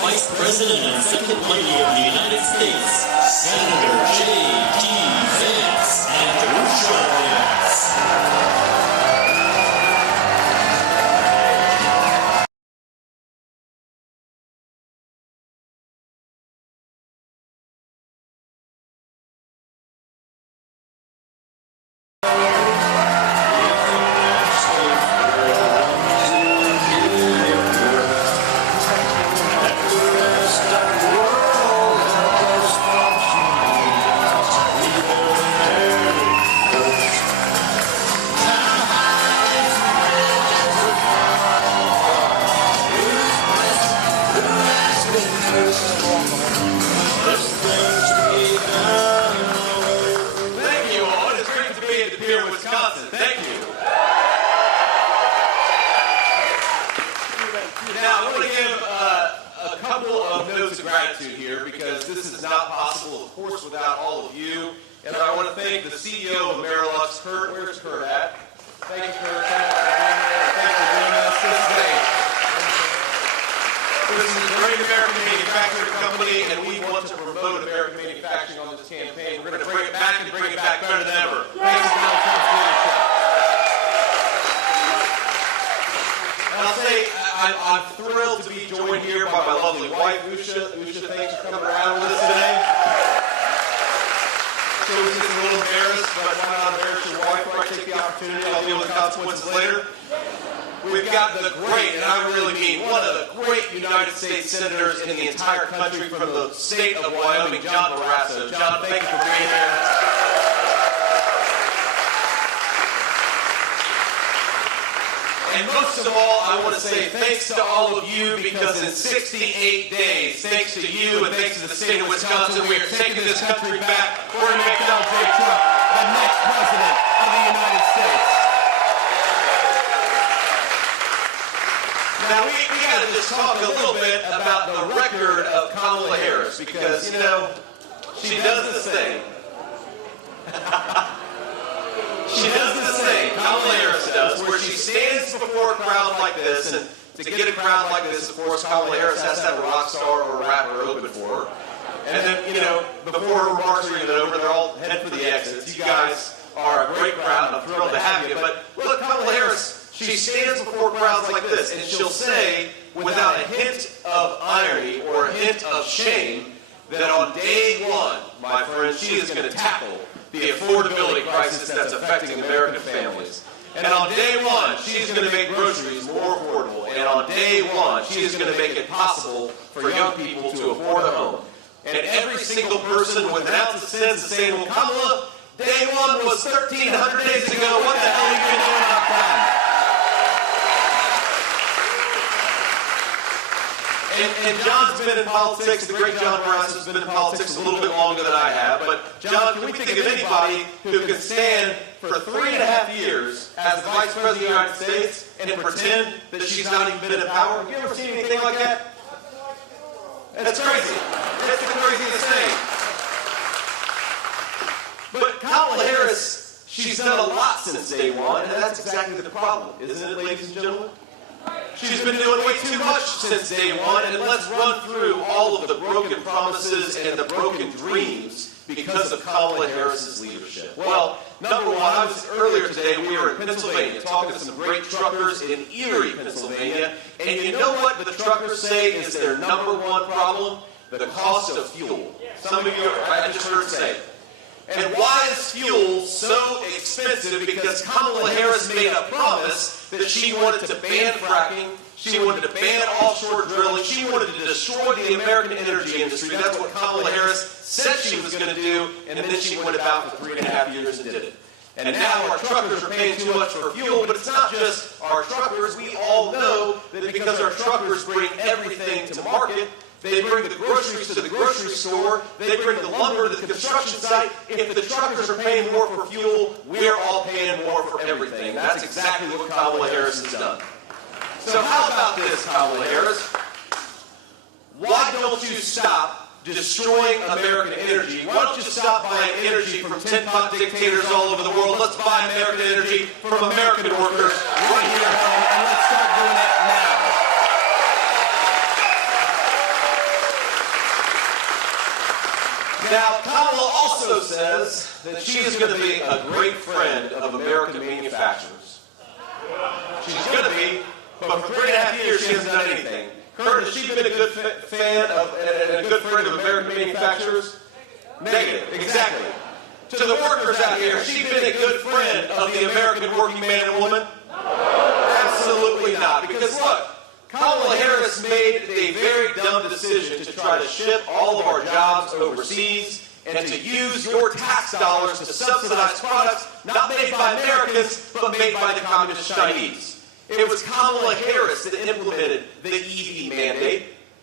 Vice President and Second Lady of the United States, Senator J.D. Vance and Vance. I'm thrilled to be joined here by my lovely wife, Usha. Usha, thanks for coming around with us today. So we're just a little embarrassed, but why not embarrass your wife? Right, take the opportunity. I'll deal with the consequences later. We've got the great, and I really mean one of the great United States senators in the entire country from the state of Wyoming, John Barrasso. John, thank you for being here. And most of all, I want to say thanks to all of you, because in 68 days, thanks to you and thanks to the state of Wisconsin, we are taking this country back. We're going to make Donald J. Trump the next president of the United States. Now, we got to just talk a little bit about the record of Kamala Harris, because, you know, she does this thing. She does this thing, Kamala Harris does, where she stands before a crowd like this, and to get a crowd like this, of course, Kamala Harris has to have a rock star or a rapper open for her. And then, you know, before her remarks are even over, they're all headed for the exits. You guys are a great crowd, and I'm thrilled to have you. But look, Kamala Harris, she stands before crowds like this, and she'll say, without a hint of irony or a hint of shame, that on day one, my friend, she is going to tackle the affordability crisis that's affecting American families. And on day one, she's going to make groceries more affordable. And on day one, she is going to make it possible for young people to afford a home. And every single person with an ounce of sense is saying, well, Kamala, day one was 1,300 days ago. What the hell are you doing on time? And John's been in politics, the great John Barrasso has been in politics a little bit longer than I have, but John, can we think of anybody who can stand for 3.5 years as the Vice President of the United States and pretend that she's not even been in power? Have you ever seen anything like that? That's crazy. That's the craziest thing. But Kamala Harris, she's done a lot since day one, and that's exactly the problem, isn't it, ladies and gentlemen? She's been doing way too much since day one, and let's run through all of the broken promises and the broken dreams because of Kamala Harris's leadership. Well, number one, earlier today we were in Pennsylvania talking to some great truckers in Erie, Pennsylvania, and you know what the truckers say is their number one problem? The cost of fuel. Some of you, I just heard say. And why is fuel so expensive? Because Kamala Harris made a promise that she wanted to ban fracking, she wanted to ban offshore drilling, she wanted to destroy the American energy industry. That's what Kamala Harris said she was going to do, and then she went about for 3.5 years and did it. And now our truckers are paying too much for fuel, but it's not just our truckers. We all know that because our truckers bring everything to market, they bring the groceries to the grocery store, they bring the lumber to the construction site. If the truckers are paying more for fuel, we're all paying more for everything. That's exactly what Kamala Harris has done. So how about this, Kamala Harris? Why don't you stop destroying American energy? Why don't you stop buying energy from tin-pot dictators all over the world? Let's buy American energy from American workers right here at home, and let's start doing it now. also says that she is going to be a great friend of American manufacturers. She's going to be, but for 3.5 years she hasn't done anything. Kurt, has she been a good fan of and a good friend of American manufacturers? Negative, exactly. To the workers out here, has she been a good friend of the American working man and woman? Absolutely not. Because look, Kamala Harris made a very dumb decision to try to ship all of our jobs overseas and to use your tax dollars to subsidize products not made by Americans, but made by the communist Chinese. It was Kamala Harris that implemented the EV mandate.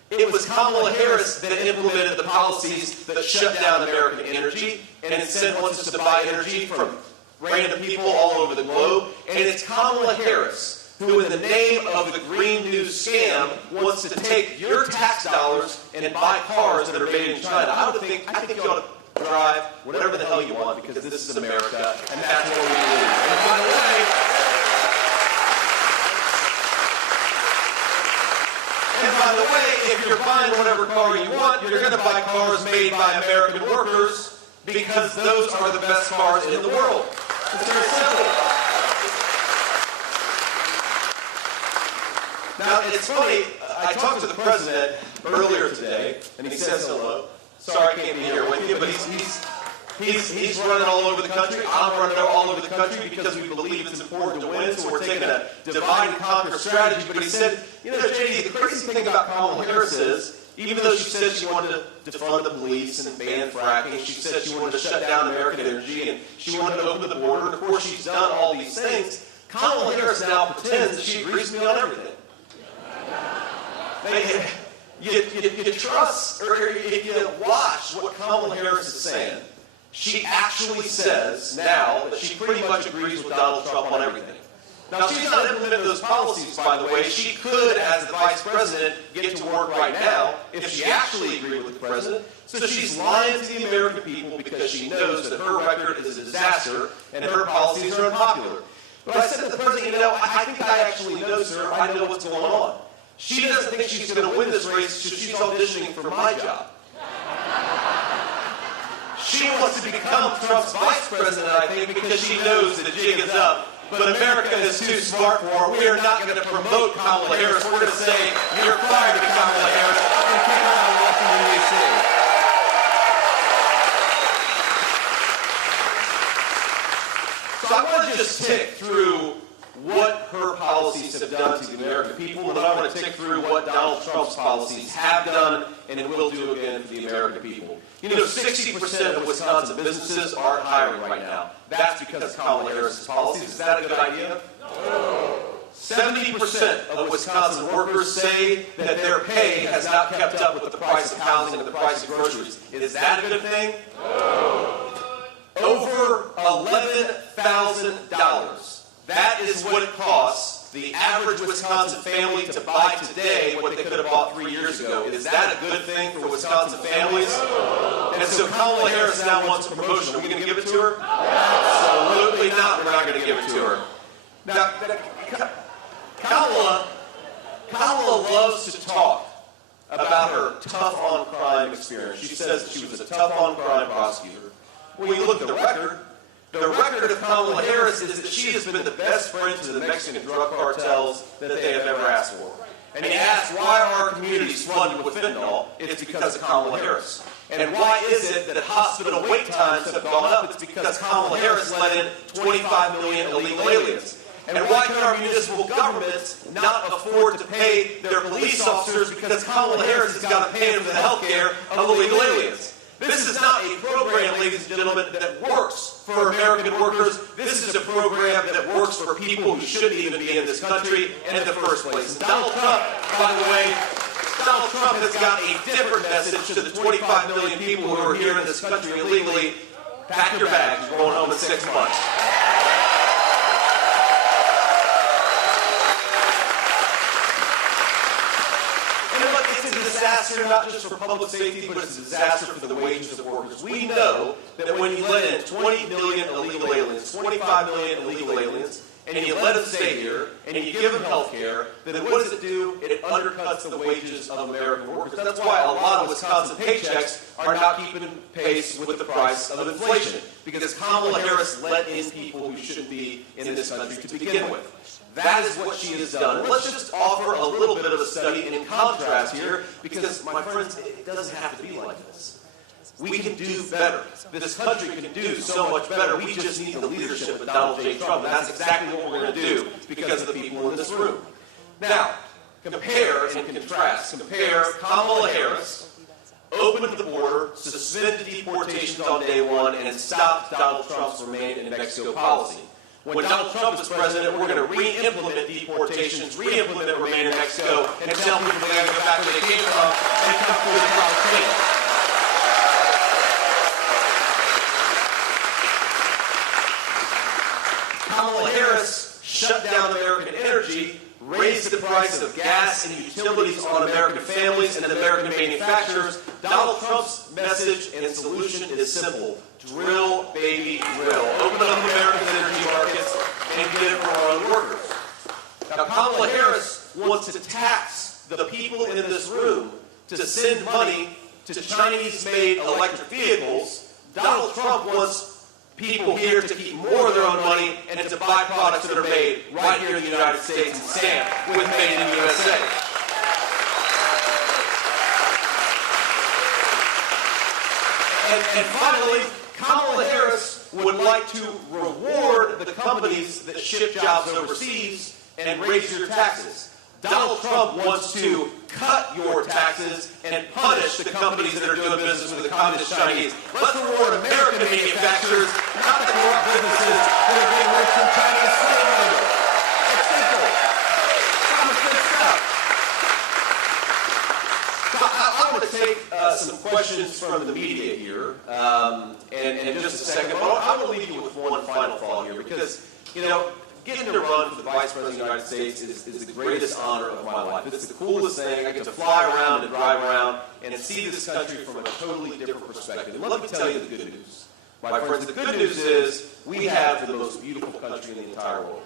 It was Kamala Harris that implemented the policies that shut down American energy and instead wants us to buy energy from random people all over the globe. And it's Kamala Harris who, in the name of the Green New scam, wants to take your tax dollars and buy cars that are made in China. I think you ought to drive whatever the hell you want, because this is America, and that's what we believe. And by the way, if you're buying whatever car you want, you're going to buy cars made by American workers, because those are the best cars in the world. It's very simple. Now, it's funny, I talked to the president earlier today, and he says hello. Sorry I can't be here with you, but he's running all over the country. I'm running all over the country because we believe it's important to win, so we're taking a divide and conquer strategy. But he said, you know, JD, the crazy thing about Kamala Harris is, even though she said she wanted to defund the police and ban fracking, she said she wanted to shut down American energy, and she wanted to open the border, and of course she's done all these things, Kamala Harris now pretends that she agrees with me on everything. You trust, or you watch what Kamala Harris is saying. She actually says now that she pretty much agrees with Donald Trump on everything. Now, she's not implementing those policies, by the way. She could, as the vice president, get to work right now if she actually agreed with the president. So she's lying to the American people because she knows that her record is a disaster and her policies are unpopular. But I said to the president, you know, I think I actually know, sir. I know what's going on. She doesn't think she's going to win this race, so she's auditioning for my job. She wants to become Trump's vice president, I think, because she knows the jig is up. But America is too smart for her. We are not going to promote Kamala Harris. We're going to say, you're fired to Kamala Harris and kick her out of Washington, D.C. So I want to just tick through what her policies have done to the American people, and I want to tick through what Donald Trump's policies have done and will do again for the American people. You know, 60% of Wisconsin businesses aren't hiring right now. That's because of Kamala Harris's policies. Is that a good idea? No. 70% of Wisconsin workers say that their pay has not kept up with the price of housing and the price of groceries. Is that a good thing? No. Over $11,000. That is what it costs the average Wisconsin family to buy today what they could have bought 3 years ago. Is that a good thing for Wisconsin families? And so Kamala Harris now wants a promotion. Are we going to give it to her? Absolutely not. We're not going to give it to her. Now, Kamala loves to talk about her tough-on-crime experience. She says that she was a tough-on-crime prosecutor. When you look at the record of Kamala Harris is that she has been the best friend to the Mexican drug cartels that they have ever asked for. And he asked, why are our communities flooded with fentanyl? It's because of Kamala Harris. And why is it that hospital wait times have gone up? It's because Kamala Harris let in 25 million illegal aliens. And why can our municipal governments not afford to pay their police officers? Because Kamala Harris has got to pay them for the health care of illegal aliens. This is not a program, ladies and gentlemen, that works for American workers. This is a program that works for people who shouldn't even be in this country in the first place. And Donald Trump, by the way, Donald Trump has got a different message to the 25 million people who are here in this country illegally. Pack your bags, you're going home in 6 months. Disaster not just for public safety, but it's a disaster for the wages of workers. We know that when you let in 20 million illegal aliens, 25 million illegal aliens, and you let them stay here, and you give them health care, then what does it do? It undercuts the wages of American workers. That's why a lot of Wisconsin paychecks are not keeping pace with the price of inflation, because Kamala Harris let in people who shouldn't be in this country to begin with. That is what she has done. And let's just offer a little bit of a study in contrast here, because, my friends, it doesn't have to be like this. We can do better. This country can do so much better. We just need the leadership of Donald J. Trump, and that's exactly what we're going to do because of the people in this room. Now, compare and contrast. Compare Kamala Harris, opened the border, suspended deportations on day one, and stopped Donald Trump's Remain in Mexico policy. When Donald Trump is president, we're going to re-implement deportations, re-implement Remain in Mexico, and tell people they got to go back where they came from and come to the Palestinians. Kamala Harris shut down American energy, raised the price of gas and utilities on American families and American manufacturers. Donald Trump's message and solution is simple. Drill, baby, drill. Open up America's energy markets and get it for our own workers. Now, Kamala Harris wants to tax the people in this room to send money to Chinese-made electric vehicles. Donald Trump wants people here to keep more of their own money and to buy products that are made right here in the United States and stamped with Made in the USA. And finally, Kamala Harris would like to reward the companies that ship jobs overseas and raise your taxes. Donald Trump wants to cut your taxes and punish the companies that are doing business with the communist Chinese. Let's reward American manufacturers, not the corrupt businesses that are getting rich from Chinese slave labor. It's simple. Common sense stuff. So I want to take some questions from the media here, and in just a second. But I want to leave you with one final thought here, because, you know, getting to run for the Vice President of the United States is the greatest honor of my life. It's the coolest thing. I get to fly around and drive around and see this country from a totally different perspective. And let me tell you the good news. My friends, the good news is we have the most beautiful country in the entire world.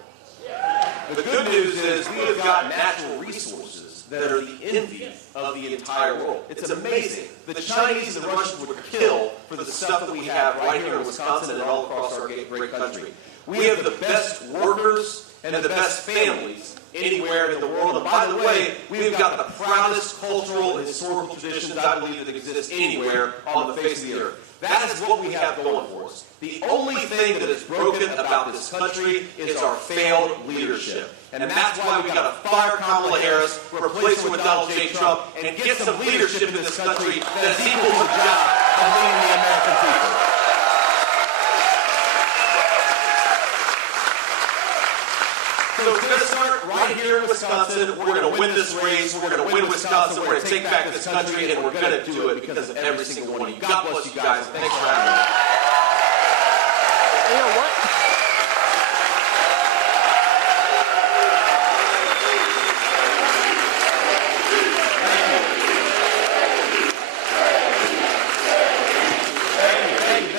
The good news is we have got natural resources that are the envy of the entire world. It's amazing. The Chinese and the Russians would kill for the stuff that we have right here in Wisconsin and all across our great country. We have the best workers and the best families anywhere in the world. And by the way, we've got the proudest cultural and historical traditions, I believe, that exist anywhere on the face of the earth. That is what we have going for us. The only thing that is broken about this country is our failed leadership. And that's why we've got to fire Kamala Harris, replace her with Donald J. Trump, and get some leadership in this country that is equal to the job of leading the American people. So it's going to start right here in Wisconsin. We're going to win this race. We're going to win Wisconsin. We're going to take back this country, and we're going to do it because of every single one of you. God bless you guys. Thanks for having me. You know what? Thank you.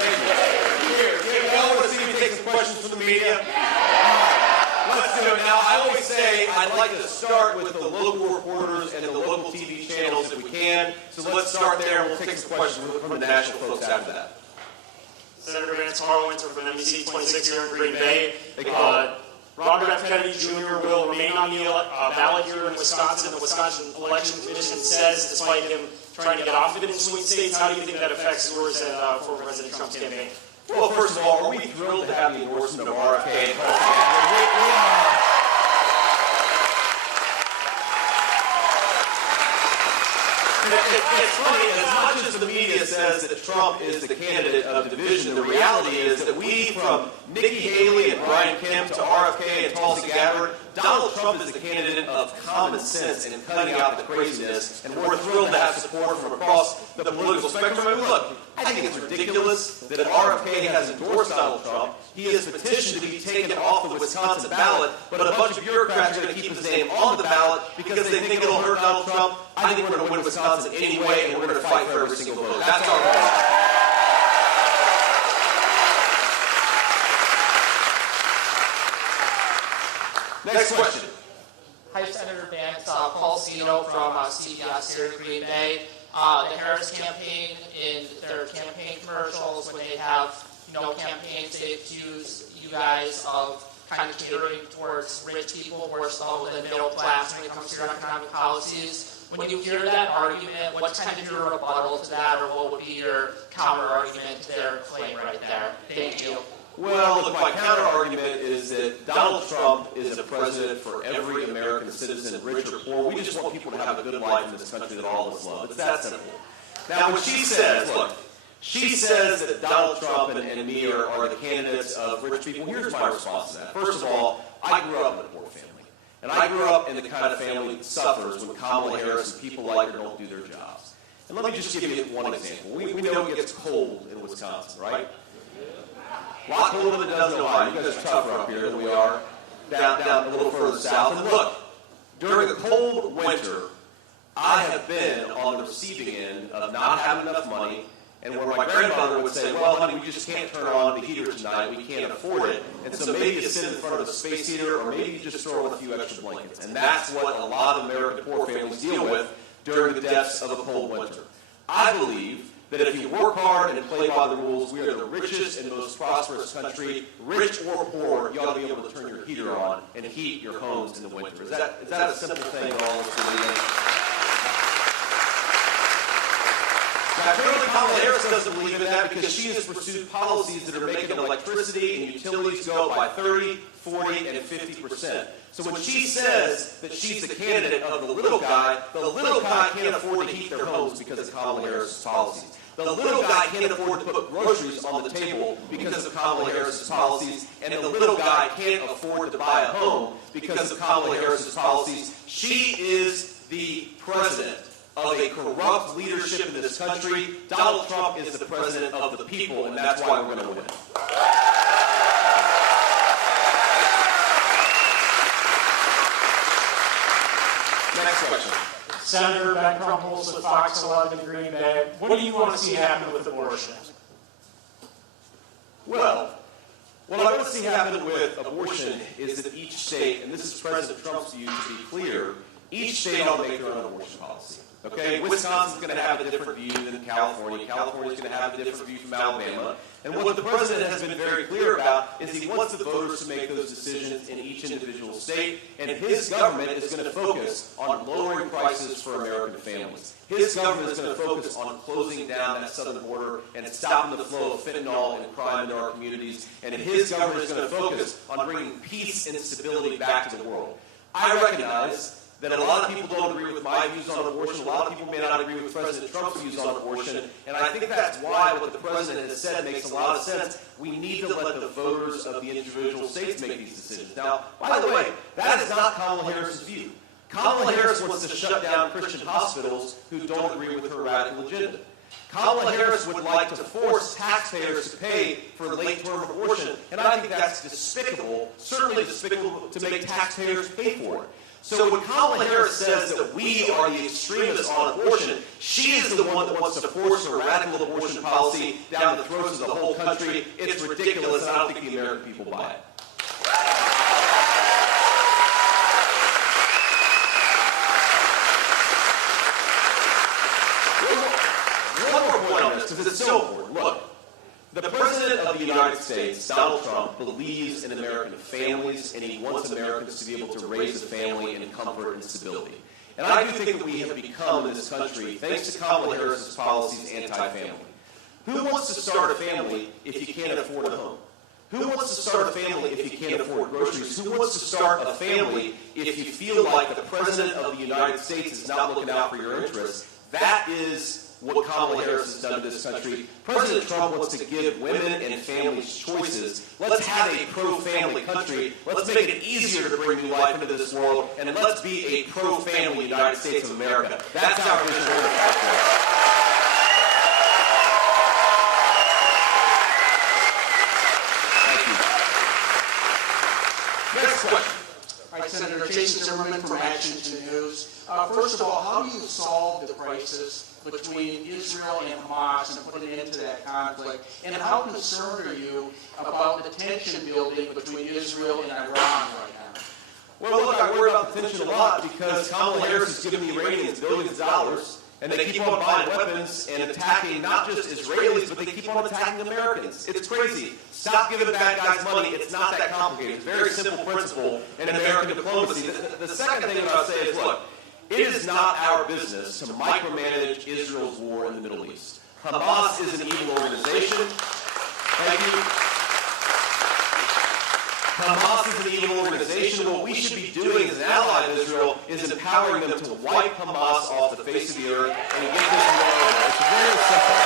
Here, y'all want to see me take some questions from the media? Let's do it. Now, I always say I'd like to start with the local reporters and the local TV channels if we can. So let's start there, and we'll take some questions from the national folks after that. Senator Vance from NBC 26 here in Green Bay. Robert F. Kennedy Jr. will remain on the ballot here in Wisconsin. The Wisconsin Election Commission says, despite him trying to get off of it in swing states, how do you think that affects yours and for President Trump's campaign? Well, first of all, are we thrilled to have the endorsement of RFK? It's funny, as much as the media says that Trump is the candidate of division, the reality is that we, from Nikki Haley and Brian Kemp to RFK and Tulsi Gabbard, Donald Trump is the candidate of common sense and cutting out the craziness, and we're thrilled to have support from across the political spectrum. I mean, look, I think it's ridiculous that RFK has endorsed Donald Trump. He has petitioned to be taken off the Wisconsin ballot, but a bunch of bureaucrats are going to keep his name on the ballot because they think it'll hurt Donald Trump. I think we're going to win Wisconsin anyway, and we're going to fight for every single vote. That's our goal. Next question. Hi, Senator Vance. Paul Zeno from CBS here in Green Bay. The Harris campaign, in their campaign commercials, when they have campaigns, they accuse you guys of kind of catering towards rich people more so than middle class when it comes to your economic policies. When you hear that argument, what's kind of your rebuttal to that, or what would be your counter argument to their claim right there? Thank you. Well, look, my counter-argument is that Donald Trump is a president for every American citizen, rich or poor. We just want people to have a good life in this country that all of us love. It's that simple. Now, what she says, look, she says that Donald Trump and me are the candidates of rich people. Here's my response to that. First of all, I grew up in a poor family. And I grew up in the kind of family that suffers when Kamala Harris and people like her don't do their jobs. And let me just give you one example. We know it gets cold in Wisconsin, right? A lot colder than it does in Ohio. You guys are tougher up here than we are down a little further south. And look, during a cold winter, I have been on the receiving end of not having enough money, and where my grandmother would say, well, honey, we just can't turn on the heater tonight. We can't afford it. And so maybe you sit in front of a space heater, or maybe you just throw in a few extra blankets. And that's what a lot of American poor families deal with during the depths of a cold winter. I believe that if you work hard and play by the rules, we are the richest and most prosperous country. Rich or poor, you ought to be able to turn your heater on and heat your homes in the winter. Is that a simple thing that all of us believe in? Now, apparently Kamala Harris doesn't believe in that because she has pursued policies that are making electricity and utilities go up by 30, 40, and 50%. So when she says that she's the candidate of the little guy can't afford to heat their homes because of Kamala Harris' policies. The little guy can't afford to put groceries on the table because of Kamala Harris' policies, and the little guy can't afford to buy a home because of Kamala Harris' policies. She is the president of a corrupt leadership in this country. Donald Trump is the president of the people, and that's why we're going to win. Next question. Senator Ben Crumbles with Fox 11 Green Bay. What do you want to see happen with abortion? Well, what I want to see happen with abortion is that each state, and this is President Trump's view to be clear, each state ought to make their own abortion policy. Okay, Wisconsin's going to have a different view than California. California's going to have a different view from Alabama. And what the president has been very clear about is he wants the voters to make those decisions in each individual state. And his government is going to focus on lowering prices for American families. His government is going to focus on closing down that southern border and stopping the flow of fentanyl and crime into our communities. And his government is going to focus on bringing peace and stability back to the world. I recognize that a lot of people don't agree with my views on abortion. A lot of people may not agree with President Trump's views on abortion. And I think that's why what the president has said makes a lot of sense. We need to let the voters of the individual states make these decisions. Now, by the way, that is not Kamala Harris's view. Kamala Harris wants to shut down Christian hospitals who don't agree with her radical agenda. Kamala Harris would like to force taxpayers to pay for late-term abortion. And I think that's despicable, certainly despicable to make taxpayers pay for it. So when Kamala Harris says that we are the extremists on abortion, she is the one that wants to force a radical abortion policy down the throats of the whole country. It's ridiculous, and I don't think the American people buy it. One more point on this, because it's so important. Look. The President of the United States, Donald Trump, believes in American families, and he wants Americans to be able to raise a family in comfort and stability. And I do think that we have become in this country, thanks to Kamala Harris's policies, anti-family. Who wants to start a family if you can't afford a home? Who wants to start a family if you can't afford groceries? Who wants to start a family if you feel like the President of the United States is not looking out for your interests? That is what Kamala Harris has done to this country. President Trump wants to give women and families choices. Let's have a pro-family country. Let's make it easier to bring new life into this world, and let's be a pro-family United States of America. That's our vision for the future. Thank you. Next question. All right, Senator Jason Zimmerman from Washington News. First of all, how do you solve the crisis between Israel and Hamas and put an end to that conflict? And how concerned are you about the tension building between Israel and Iran right now? Well, look, I worry about the tension a lot because Kamala Harris is giving the Iranians billions of dollars, and they keep on buying weapons and attacking not just Israelis, but they keep on attacking Americans. It's crazy. Stop giving bad guys money. It's not that complicated. It's a very simple principle in American diplomacy. The second thing that I'll say is, look, it is not our business to micromanage Israel's war in the Middle East. Hamas is an evil organization. Thank you. Hamas is an evil organization. What we should be doing as an ally of Israel is empowering them to wipe Hamas off the face of the earth and get this war over. It's very simple.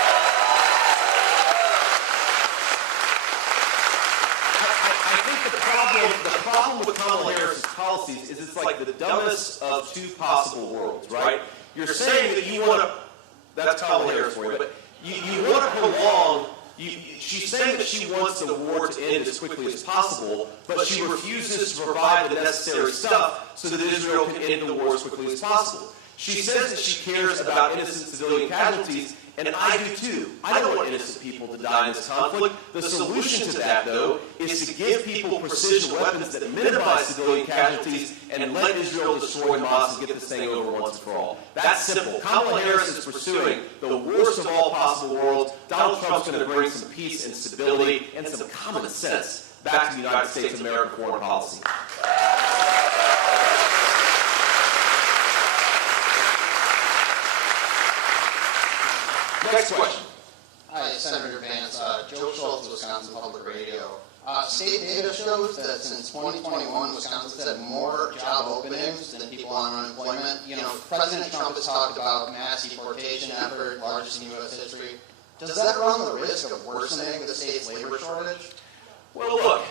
I think the problem with Kamala Harris's policies is it's like the dumbest of two possible worlds, right? You're saying that you want to, that's Kamala Harris for you, but you want to prolong. She's saying that she wants the war to end as quickly as possible, but she refuses to provide the necessary stuff so that Israel can end the war as quickly as possible. She says that she cares about innocent civilian casualties, and I do too. I don't want innocent people to die in this conflict. The solution to that, though, is to give people precision weapons that minimize civilian casualties and let Israel destroy Hamas and get this thing over once and for all. That's simple. Kamala Harris is pursuing the worst of all possible worlds. Donald Trump's going to bring some peace and stability and some common sense back to the United States of American foreign policy. Next question. Hi, Senator Vance. Joe Schultz, Wisconsin Public Radio. State data shows that since 2021, Wisconsin's had more job openings than people on unemployment. You know, President Trump has talked about mass deportation effort, largest in U.S. history. Does that run the risk of worsening the state's labor shortage? Well, look,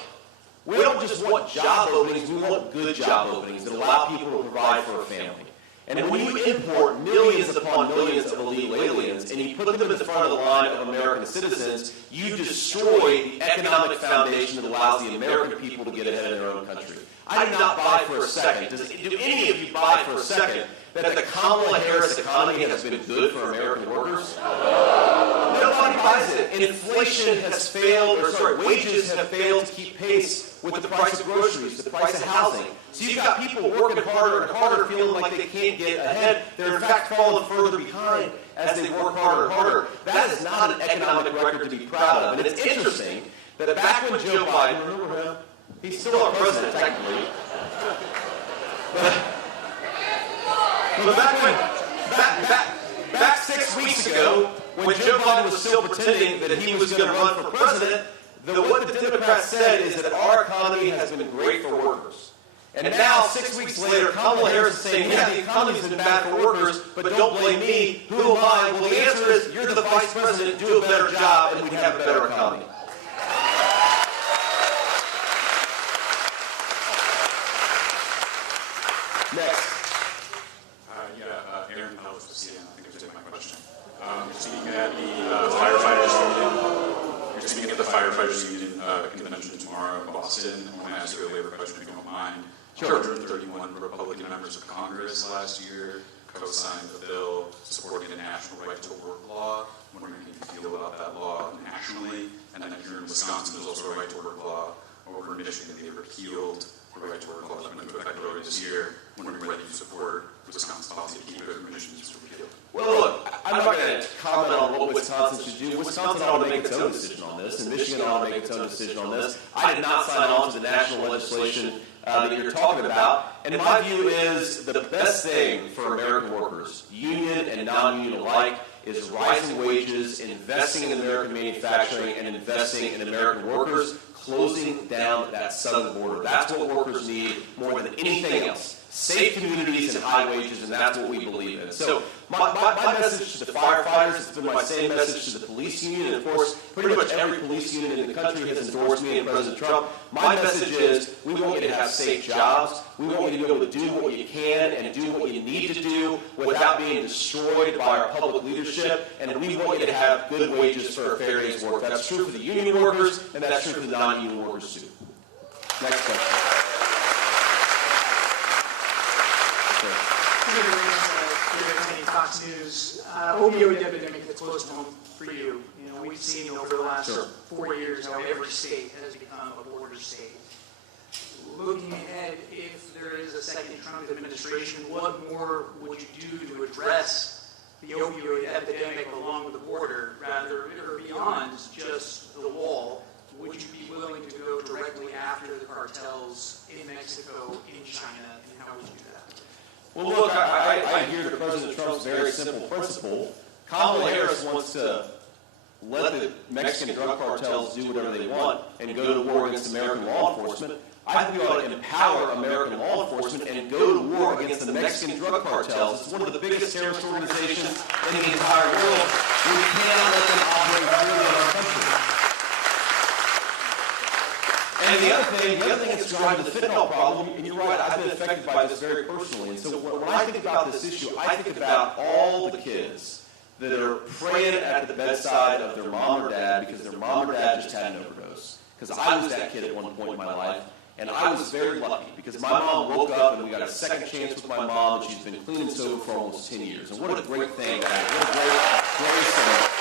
we don't just want job openings, we want good job openings that allow people to provide for a family. And when you import millions upon millions of illegal aliens and you put them in the front of the line of American citizens, you destroy the economic foundation that allows the American people to get ahead in their own country. I do not buy for a second, do any of you buy for a second, that the Kamala Harris economy has been good for American workers? Nobody buys it. Inflation has failed, wages have failed to keep pace with the price of groceries, the price of housing. So you've got people working harder and harder, feeling like they can't get ahead. They're in fact falling further behind as they work harder and harder. That is not an economic record to be proud of. And it's interesting that back when Joe Biden, remember him? He's still our president, technically. But back 6 weeks ago, when Joe Biden was still pretending that he was going to run for president, what the Democrats said is that our economy has been great for workers. And now, 6 weeks later, Kamala Harris is saying, yeah, the economy's been bad for workers, but don't blame me. Who am I? Well, the answer is, you're the vice president, do a better job, and we'd have a better economy. Next. Aaron Powell with CNN. I think you're taking my question. You're speaking at the firefighters union. You're speaking at the firefighters union convention tomorrow in Boston. I want to ask you a labor question, if you don't mind. Sure. 131 Republican members of Congress last year co-signed the bill supporting the national right to work law. I'm wondering how you feel about that law nationally. And then here in Wisconsin, there's also a right to work law. Over in Michigan, they repealed the right to work law that went into effect earlier this year. I'm wondering whether you support Wisconsin's policy to keep it or Michigan's to repeal. Well, look, I'm not going to comment on what Wisconsin should do. Wisconsin ought to make its own decision on this, and Michigan ought to make its own decision on this. I did not sign on to the national legislation that you're talking about. And my view is the best thing for American workers, union and non-union alike, is rising wages, investing in American manufacturing, and investing in American workers, closing down that southern border. That's what workers need more than anything else. Safe communities and high wages, and that's what we believe in. So my message to the firefighters has been my same message to the police union, and of course, pretty much every police union in the country has endorsed me and President Trump. My message is, we want you to have safe jobs. We want you to be able to do what you can and do what you need to do without being destroyed by our public leadership, and we want you to have good wages for a fair day's work. That's true for the union workers, and that's true for the non-union workers too. Next question. Fox News, opioid epidemic that's close to home for you. You know, we've seen over the last 4 years how every state has become a border state. looking ahead, if there is a second Trump administration, what more would you do to address the opioid epidemic along the border, rather, or beyond just the wall? Would you be willing to go directly after the cartels in Mexico, in China, and how would you do that? Well, look, I adhere to President Trump's very simple principle. Kamala Harris wants to let the Mexican drug cartels do whatever they want and go to war against American law enforcement. I think we ought to empower American law enforcement and go to war against the Mexican drug cartels. It's one of the biggest terrorist organizations in the entire world. We cannot let them operate freely in our country. And the other thing that's driving the fentanyl problem, and you're right, I've been affected by this very personally. And so when I think about this issue, I think about all the kids that are praying at the bedside of their mom or dad because their mom or dad just had an overdose. Because I was that kid at one point in my life, and I was very lucky because my mom woke up and we got a second chance with my mom, and she's been clean and sober for almost 10 years. And what a great thing, what a great thing.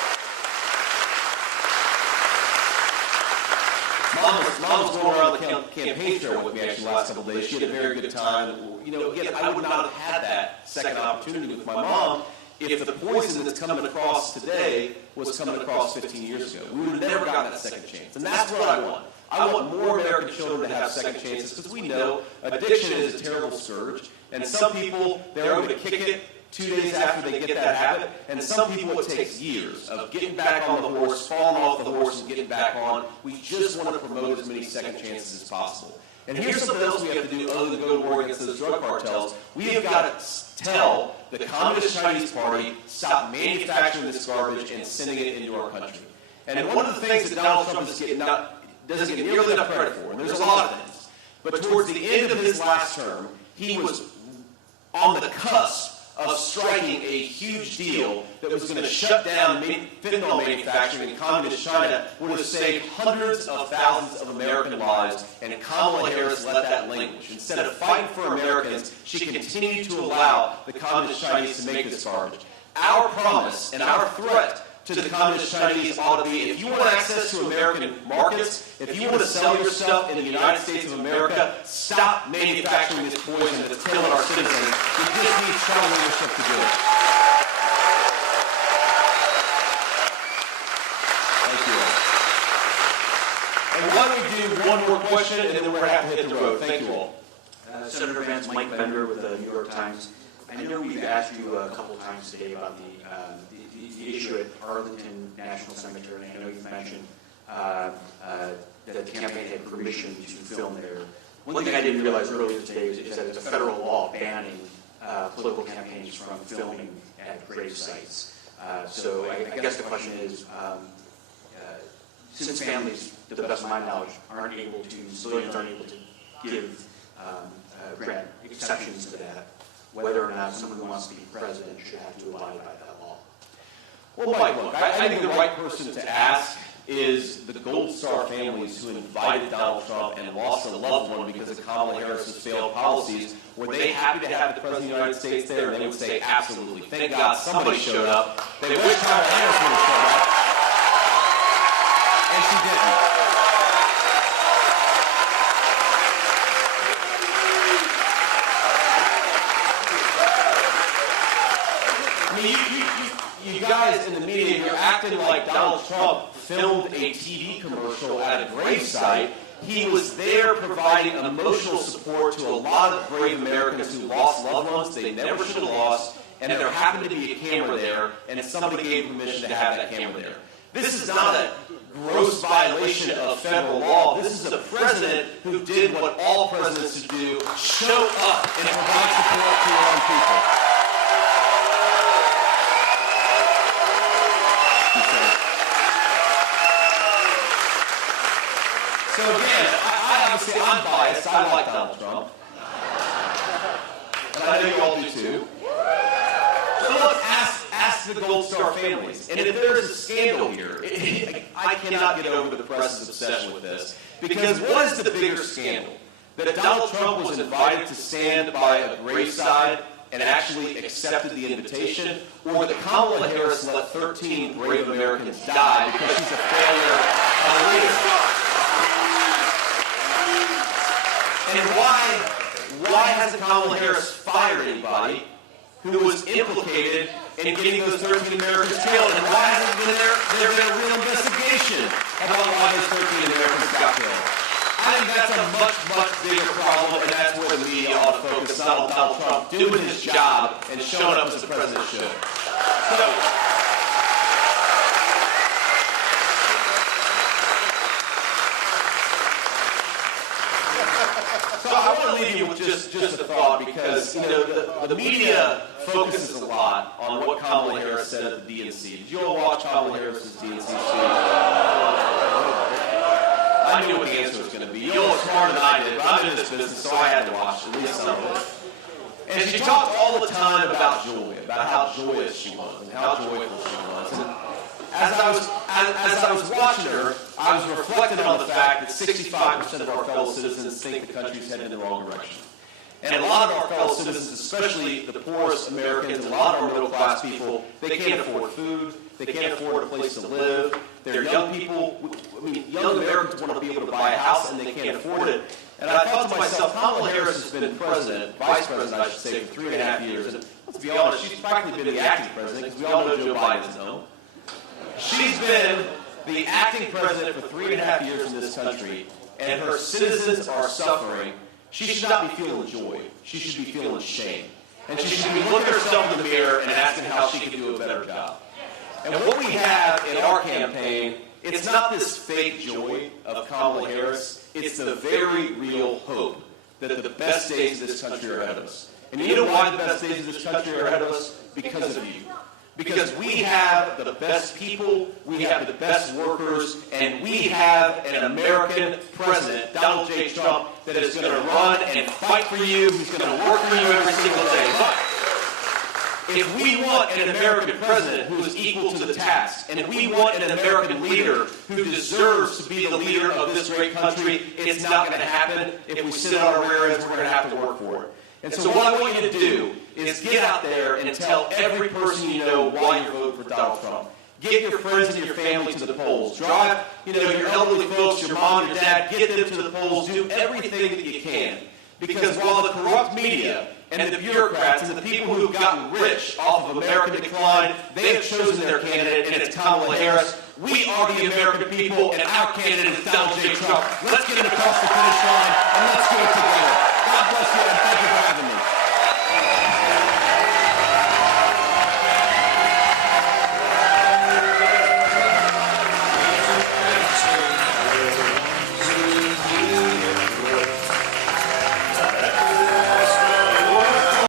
Mom was going around the campaign trail with me actually the last couple of days. She had a very good time. You know, again, I would not have had that second opportunity with my mom if the poison that's coming across today was coming across 15 years ago. We would have never gotten that second chance. And that's what I want. I want more American children to have second chances because we know addiction is a terrible scourge. And some people, they're able to kick it 2 days after they get that habit, and some people it takes years of getting back on the horse, falling off the horse, and getting back on. We just want to promote as many second chances as possible. And here's something else we have to do other than go to war against those drug cartels. We have got to tell the Communist Chinese Party, stop manufacturing this garbage and sending it into our country. And one of the things that Donald Trump doesn't get nearly enough credit for, and there's a lot of things, but towards the end of his last term, he was on the cusp of striking a huge deal that was going to shut down fentanyl manufacturing in communist China, would have saved hundreds of thousands of American lives, and Kamala Harris let that languish. Instead of fighting for Americans, she continued to allow the communist Chinese to make this garbage. Our promise and our threat to the communist Chinese ought to be, if you want access to American markets, if you want to sell your stuff in the United States of America, stop manufacturing this poison that's killing our citizens. We just need strong leadership to do it. Thank you. And why don't we do one more question, and then we're going to have to hit the road. Thank you all. Senator Vance, Mike Bender with the New York Times. I know we've asked you a couple times today about the issue at Arlington National Cemetery. I know you've mentioned that the campaign had permission to film there. One thing I didn't realize earlier today is that it's a federal law banning political campaigns from filming at grave sites. So I guess the question is, since families, to the best of my knowledge, civilians aren't able to give grant exceptions to that, whether or not someone who wants to be president should have to abide by that law. Well, Mike, look, I think the right person to ask is the Gold Star families who invited Donald Trump and lost a loved one because of Kamala Harris's failed policies. Were they happy to have the President of the United States there? And they would say, absolutely. Thank God somebody showed up. They wish Kamala Harris would have showed up. And she didn't. I mean, you guys in the media, you're acting like Donald Trump filmed a TV commercial at a gravesite. He was there providing emotional support to a lot of brave Americans who lost loved ones they never should have lost, and there happened to be a camera there, and somebody gave permission to have that camera there. This is not a gross violation of federal law. This is a president who did what all presidents should do, show up and provide support to your own people. So again, I'm biased. I like Donald Trump. And I know you all do too. So let's ask the Gold Star families. And if there is a scandal here, I cannot get over the press's obsession with this. Because what is the bigger scandal? That Donald Trump was invited to stand by a graveside and actually accepted the invitation, or that Kamala Harris let 13 brave Americans die because she's a failure of a leader? And why hasn't Kamala Harris fired anybody who was implicated in getting those 13 Americans killed? And why hasn't there been a real investigation about why those 13 Americans got killed? I think that's a much, much bigger problem, and that's where the media ought to focus, not on Donald Trump doing his job and showing up as the president should. So I want to leave you with just a thought, because the media focuses a lot on what Kamala Harris said at the DNC. Did you all watch Kamala Harris's DNC speech? I knew what the answer was going to be. You all are smarter than I did, but I'm in this business, so I had to watch at least some of it. And she talked all the time about joy, about how joyous she was and how joyful she was. And as I was watching her, I was reflecting on the fact that 65% of our fellow citizens think the country's headed in the wrong direction. And a lot of our fellow citizens, especially the poorest Americans and a lot of our middle-class people, they can't afford food, they can't afford a place to live. They're young people. Young Americans want to be able to buy a house, and they can't afford it. And I thought to myself, Kamala Harris has been president, vice president, I should say, for 3.5 years. And let's be honest, she's practically been the acting president, because we all know Joe Biden's home. She's been the acting president for 3.5 years in this country, and her citizens are suffering. She should not be feeling joy. She should be feeling shame. And she should be looking herself in the mirror and asking how she can do a better job. And what we have in our campaign, it's not this fake joy of Kamala Harris. It's the very real hope that the best days of this country are ahead of us. And you know why the best days of this country are ahead of us? Because of you. Because we have the best people, we have the best workers, and we have an American president, Donald J. Trump, that is going to run and fight for you, who's going to work for you every single day. But if we want an American president who is equal to the task, and if we want an American leader who deserves to be the leader of this great country, it's not going to happen if we sit on our rear ends. We're going to have to work for it. And so what I want you to do is get out there and tell every person you know why you're voting for Donald Trump. Get your friends and your family to the polls. Drive, your elderly folks, your mom, your dad, get them to the polls. Do everything that you can. Because while the corrupt media and the bureaucrats and the people who have gotten rich off of American decline, they have chosen their candidate, and it's Kamala Harris. We are the American people, and our candidate is Donald J. Trump. Let's get it across the finish line, and let's do it together. God bless you, and thank you for having me.